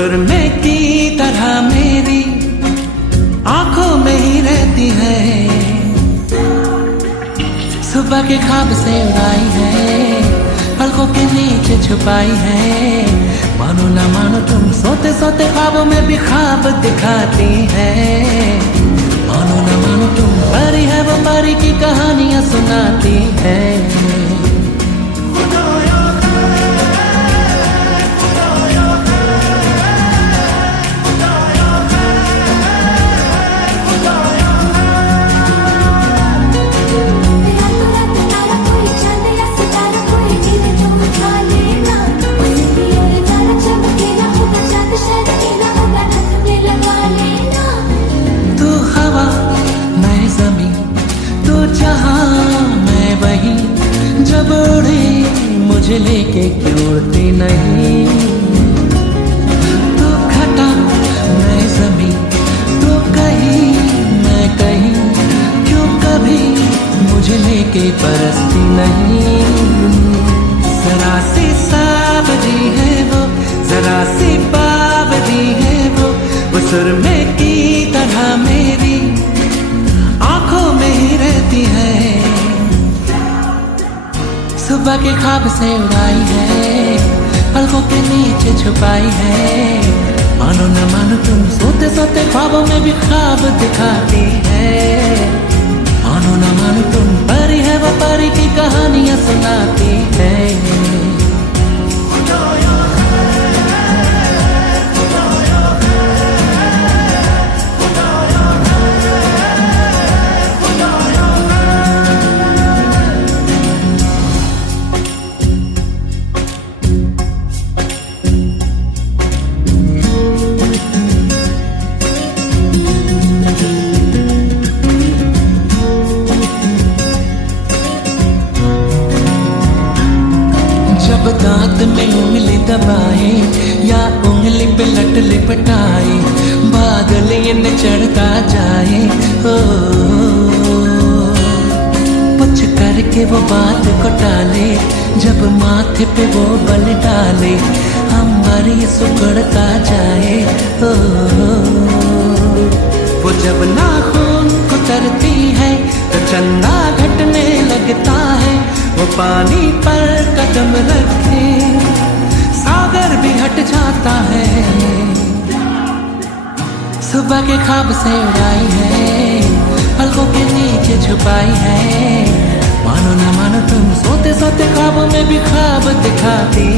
सुरमे की तरह मेरी आंखों में ही रहती है, सुबह के ख्वाब से उड़ाई है, पलकों के नीचे छुपाई है। मानो ना मानो तुम सोते सोते ख्वाबों में भी ख्वाब दिखाती है। मानो ना मानो तुम परी है, वो परी की कहानियां सुनाती है। जब उड़े मुझे लेके क्यों उड़ती नहीं, तू घटा मैं ज़मीं, तू कहीं मैं कहीं, क्यों कभी मुझे लेके बरसती नहीं। जरा सी सावरी है वो, जरा सी बावरी है वो सुरमे की तरह मेरी आंखों में ही रहती है, सुबह के ख्वाब से उड़ाई है, पलकों के नीचे छुपाई है। मानो न मानो तुम सोते सोते ख्वाबों में भी ख्वाब दिखाती है। मानो न मानो तुम परी है, वो परी की कहानियां सुनाती है। जब दांत में उंगली दबाए या उंगली पे लट लिपटाए, बादल इन्हें चढ़ता जाए, ओ कुछ करके वो बात को टाले, जब माथे पे वो बल डाले, हमारी सुकड़ता जाए, ओ वो जब नाखून कुतरती है तो चंदा घटने लगता है। वो पानी पर कदम रखे सागर भी हट जाता है, सुबह के ख्वाब से उड़ाई है, पलकों के नीचे छुपाई है। मानो ना मानो तुम सोते सोते ख्वाबों में भी ख्वाब दिखाती